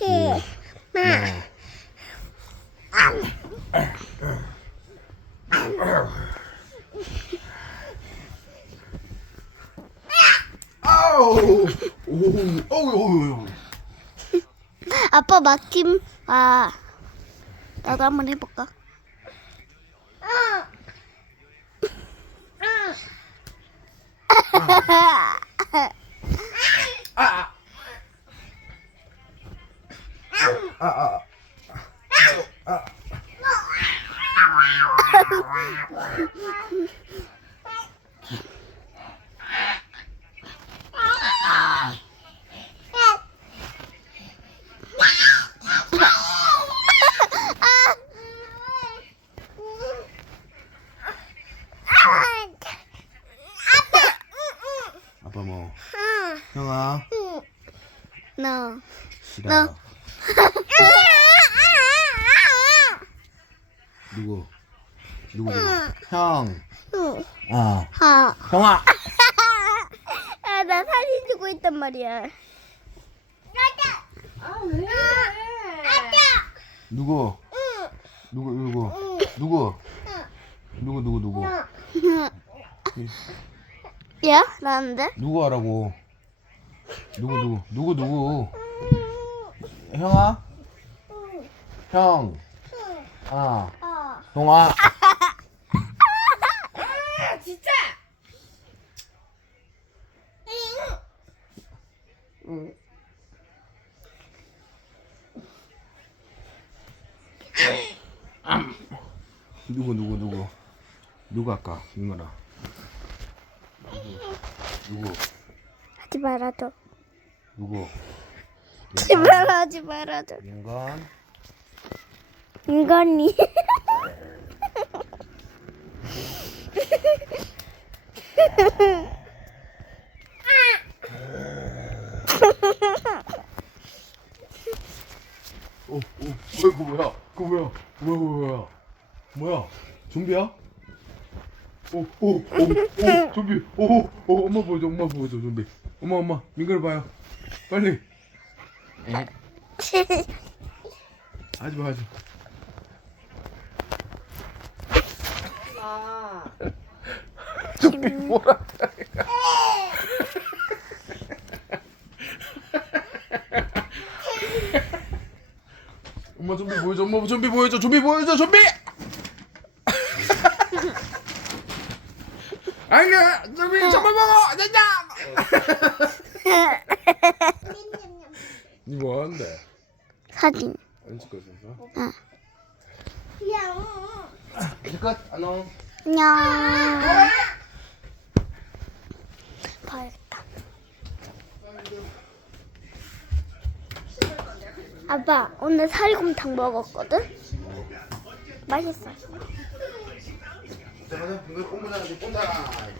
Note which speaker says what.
Speaker 1: 네. 아우 오우 어우 어우
Speaker 2: 아빠 맡김. 아, 나도 한번 해볼까?
Speaker 1: 아아 아빠 뭐 형아
Speaker 2: 너.
Speaker 1: 싫어
Speaker 2: 너.
Speaker 1: 누구? 누구 형.
Speaker 2: 응.
Speaker 1: 아.
Speaker 2: 아,
Speaker 1: 형아.
Speaker 2: 아, 나 사진 찍고 있단 말이야.
Speaker 1: 누구? 누구 누구? 누구? 누구 누구 누구?
Speaker 2: 야, 나는데?
Speaker 1: 누구 하라고? 누구 누구? 누구 누구? 형아 형 아,
Speaker 2: 어.
Speaker 1: 동아.
Speaker 3: 진짜.
Speaker 1: 누구 누구 누구 누구 아까 민건아 누구
Speaker 2: 하지 말아줘.
Speaker 1: 누구
Speaker 2: 하지 말아, 하지 말아줘.
Speaker 1: 민건
Speaker 2: 인간이.
Speaker 1: 오, 오, 어, 그거 뭐야? 그거 뭐야? 뭐야, 뭐야, 뭐야? 뭐야? 좀비야? 오, 오, 오, 오, 좀비. 오, 오, 엄마 보여줘, 엄마 보여줘, 좀비. 엄마, 엄마, 민걸 봐요. 빨리. 에? 하지 마, 하지 마.
Speaker 3: 아.
Speaker 1: 좀비 뭐라? 엄마 좀비 보여줘, 엄마 좀비 보여줘, 좀비 보여줘, 좀비! 아니야, 좀비 정말 먹어, 된다! 니 뭐 하는데?
Speaker 2: 사진.
Speaker 1: 안 찍고 있었어?
Speaker 2: 응.
Speaker 1: 이제 끝, 안녕.
Speaker 2: 안녕. 봐야겠다. 아빠, 오늘 사리곰탕 먹었거든? 맛있어.
Speaker 1: 자, 가자, 이거 꼼꼼하게 꼼꼼하게.